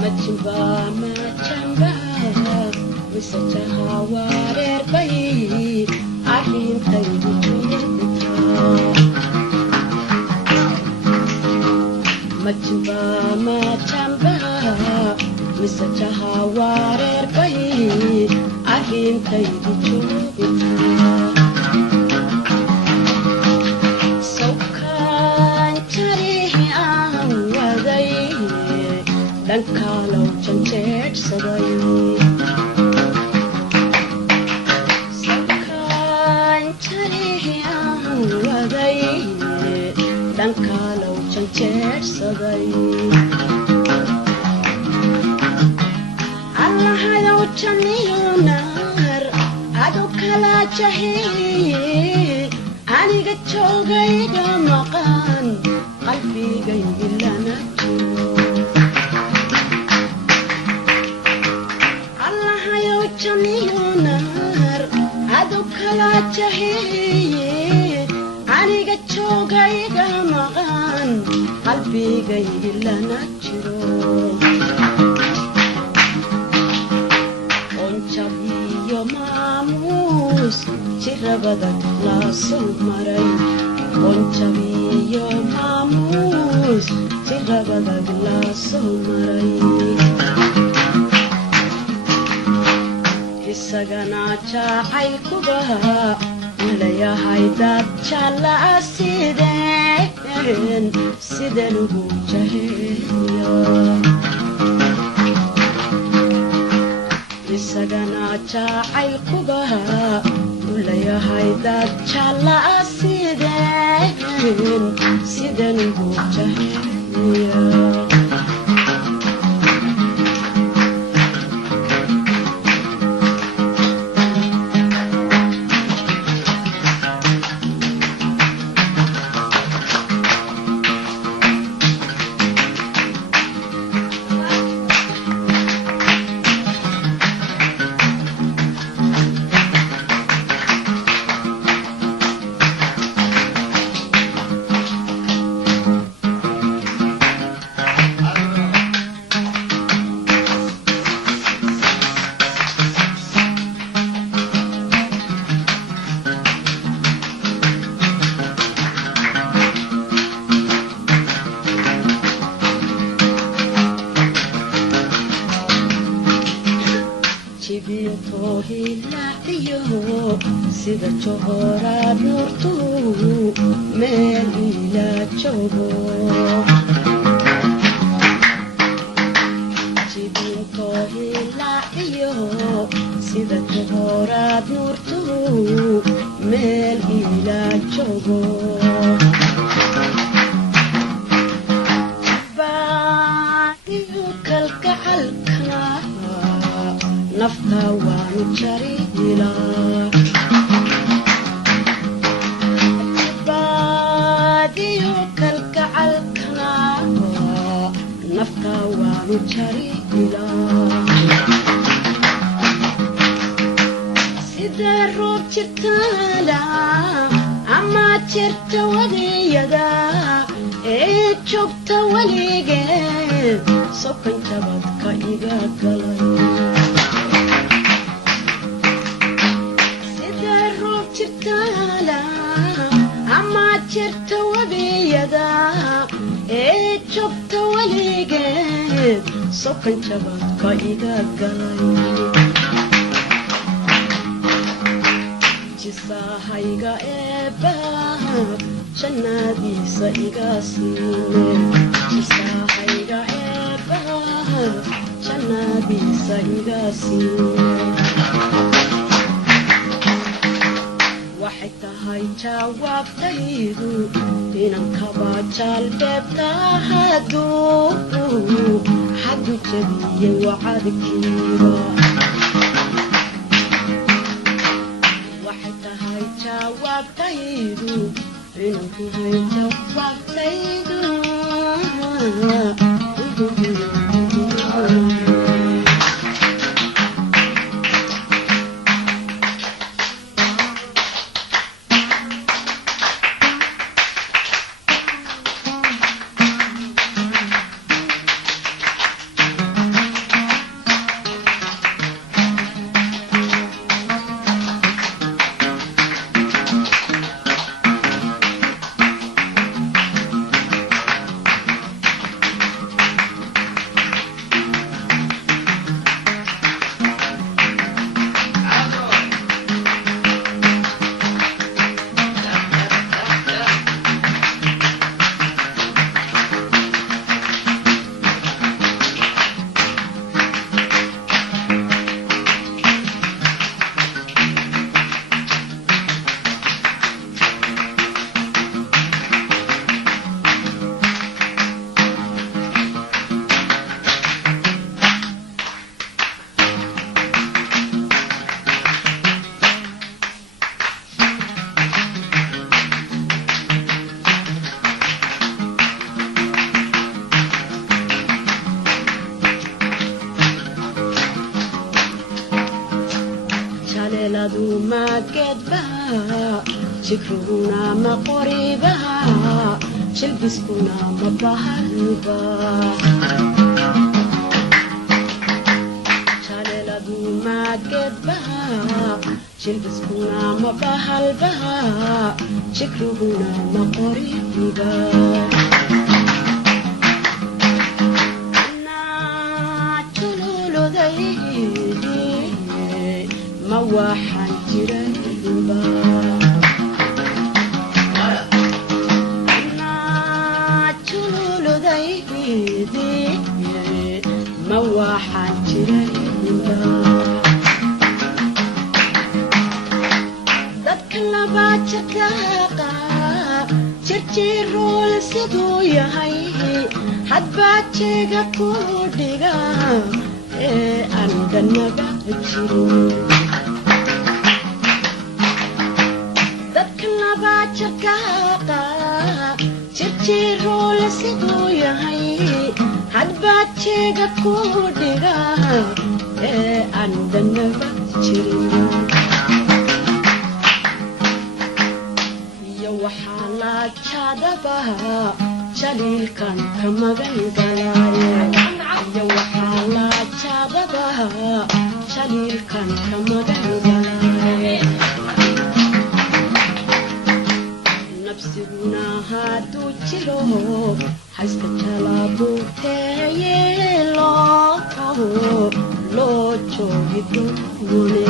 Machamba misajaha wareer bay arintaydu joogta Machamba misajaha wareer bay arintaydu joogta Dankalo chanchech saday Sakan chariyan waday Dankalo chanchech saday Allah hayo chamiyonar adu kala jahi aniga joogayga maqan qalbigayga ilana Chamionar adu kala jahiye aniga joogayga maqan qalbigayga ilana jiro onchabiyo maamuus jirabada la soo maray onchabiyo maamuus jirabada la soo maray Isagana jacaylkuba leeyahay dad jala sideen ugu jaheeyo Isagana jacaylkuba leeyahay dad jala sideen ugu jaheeyo sida johora nurtu meel ila joogo jibinto hilaayo sida johora nurtu meel ila joogo baadiyo kalgacalka nafta waan jarila nafta waan jarila sida roob jirtala ama jirta wadiyada ee joogta waligeed sokan jabadka iga galay sida roob jirtala ama jirta wadiyada ee joogta waligeed sokan jabadka iga galay jisahayga eebbaha jannadiisa iga siine jisahayga eebbaha jannadiisa iga siine waxay tahay jawaabtaydu inaan kaba jalbeebtahadu xaggu jabiyey wacadkiiba waxay tahay jawaabtaydu inaan kubay jawaabtaydu jaleeladu ma geedbaha jikruna ma qoribaha shilbiskuna ma bahalba jaleeladu ma geedbaha shilbiskuna ma bahalba jikruna ma qoriba ma waxaan jirayba juludaydi ma waxaan jirayba dadka laba jaqaaqa jirjirool siduu yahay hadbaa jeega ku dhiga aan dhanaba jirin jaqaaqa jirjirool siduu yahay hadbaa jeega ku dhiga aan dhanaba jirin iyo waxaa la jadabaha jaliilkan ka magan galaaye iyo waxaa la jadabaha jaliilkan ka magan galaaye nafsiguna hadduu jiro hayska jalaabuteeye loo joogi doone